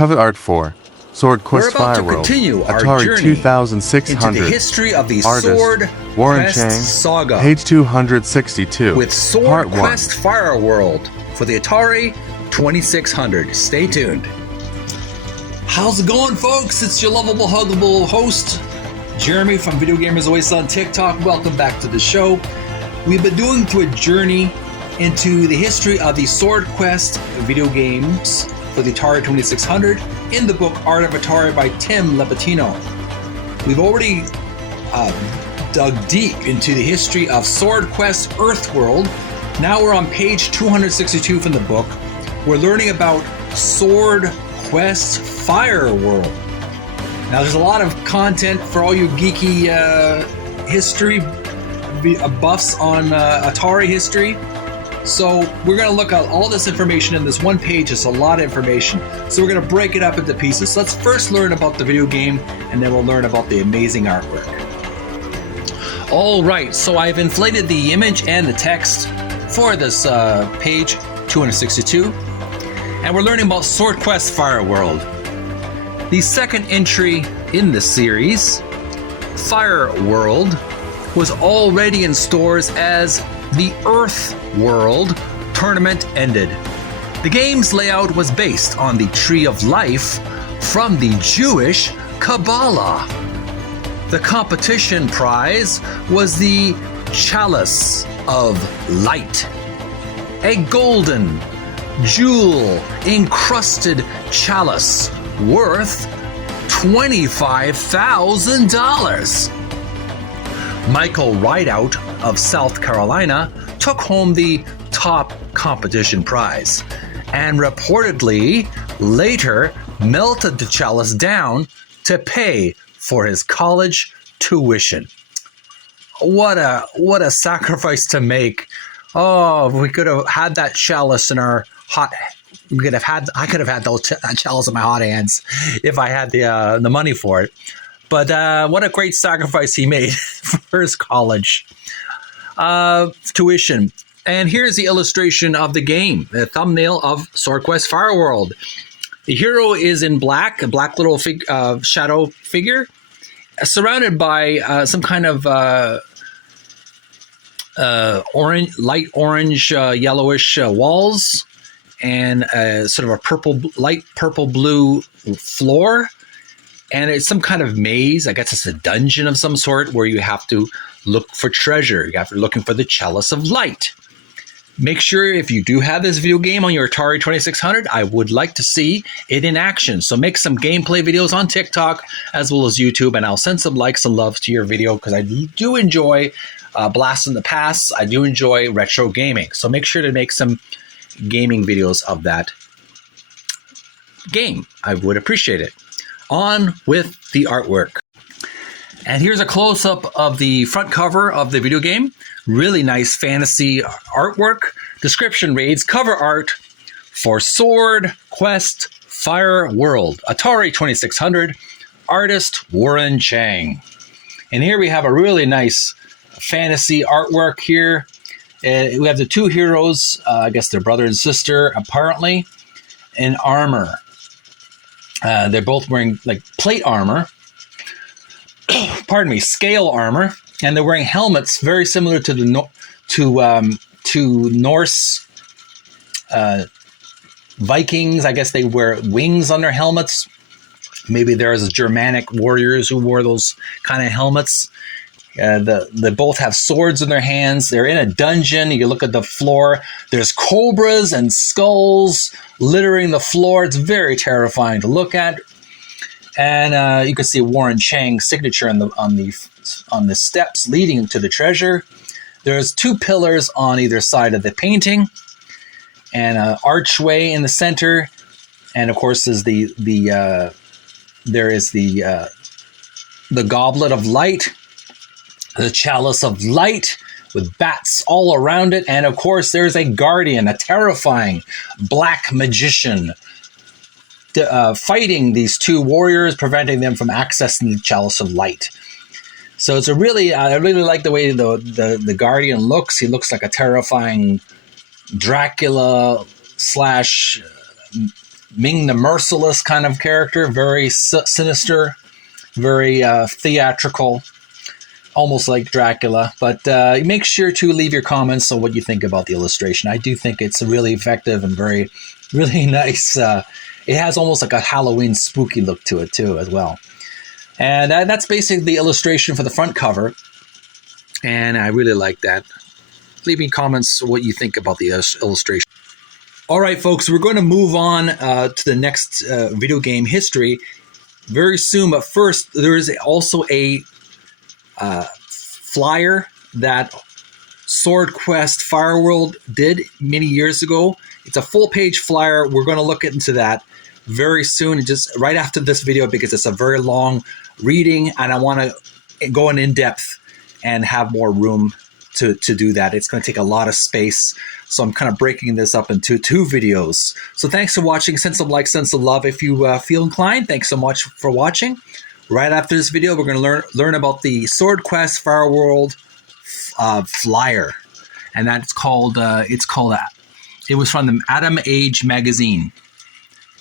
Cover art for SwordQuest Fireworld, Atari 2600, into the history of the artist, SwordQuest saga, page 262, with SwordQuest Fireworld for the Atari 2600. Stay tuned. How's it going, folks? It's your lovable, huggable host, Jeremy from Video Gamers Oasis on TikTok. Welcome back to the show. We've been doing through a journey into the history of the SwordQuest video games for the Atari 2600 in the book Art of Atari by Tim Lapetino. We've already dug deep into the history of SwordQuest Earthworld. Now we're on page 262 from the book. We're learning about SwordQuest Fireworld. Now there's a lot of content for all you geeky history buffs on Atari history. So we're going to look at all this information in this one page. It's a lot of information. So we're going to break it up into pieces. So let's first learn about the video game, and then we'll learn about the amazing artwork. All right, so I've inflated the image and the text for this page 262. And we're learning about SwordQuest Fireworld. The second entry in the series, Fireworld, was already in stores as the Earthworld tournament ended. The game's layout was based on the Tree of Life from the Jewish Kabbalah. The competition prize was the Chalice of Light, a golden, jewel-encrusted chalice worth $25,000. Michael Rideout of South Carolina took home the top competition prize and reportedly later melted the chalice down to pay for his college tuition. What a sacrifice to make. Oh, we could have had that chalice in our hot. I could have had that chalice in my hot hands if I had the money for it. But what a great sacrifice he made for his college tuition. And here's the illustration of the game, the thumbnail of SwordQuest Fireworld. The hero is in black, a black little shadow figure, surrounded by some kind of orange, light orange, yellowish walls, and sort of a light purple blue floor. And it's some kind of maze. I guess it's a dungeon of some sort where you have to look for treasure. You have to be looking for the Chalice of Light. Make sure if you do have this video game on your Atari 2600, I would like to see it in action. So make some gameplay videos on TikTok as well as YouTube, and I'll send some likes and loves to your video because I do enjoy Blast in the Past. I do enjoy retro gaming. So make sure to make some gaming videos of that game. I would appreciate it. On with the artwork. And here's a close-up of the front cover of the video game. Really nice fantasy artwork. Description reads, cover art for SwordQuest Fireworld, Atari 2600, artist Warren Chang. And here we have a really nice fantasy artwork here. We have the two heroes, I guess they're brother and sister, apparently, in armor. They're both wearing like plate armor, scale armor, and they're wearing helmets very similar to the Norse Vikings. I guess they wear wings on their helmets. Maybe there's Germanic warriors who wore those kind of helmets. They both have swords in their hands. They're in a dungeon. You look at the floor. There's cobras and skulls littering the floor. It's very terrifying to look at. And you can see Warren Chang's signature on the steps leading to the treasure. There's two pillars on either side of the painting, and an archway in the center. And of course, there is the Goblet of Light, the Chalice of Light, with bats all around it. And of course, there's a guardian, a terrifying black magician, fighting these two warriors, preventing them from accessing the Chalice of Light. So it's I really like the way the guardian looks. He looks like a terrifying Dracula / Ming the Merciless kind of character, very sinister, very theatrical, almost like Dracula. But make sure to leave your comments on what you think about the illustration. I do think it's really effective and really nice. It has almost like a Halloween spooky look to it too, as well. And that's basically the illustration for the front cover. And I really like that. Leave me comments what you think about the illustration. All right, folks, we're going to move on to the next video game history very soon. But first, there is also a flyer that SwordQuest Fireworld did many years ago. It's a full-page flyer. We're going to look into that very soon, just right after this video, because it's a very long reading, and I want to go in depth and have more room to do that. It's going to take a lot of space, so I'm kind of breaking this up into 2 videos. So thanks for watching. Send some likes, send some love if you feel inclined. Thanks so much for watching. Right after this video, we're going to learn about the SwordQuest Fireworld flyer, and that's called it was from the Atom Age magazine.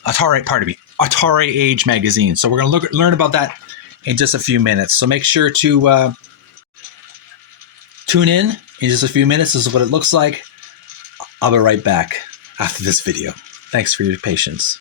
Atari Age magazine. So we're going to learn about that in just a few minutes. So make sure to tune in just a few minutes. This is what it looks like. I'll be right back after this video. Thanks for your patience.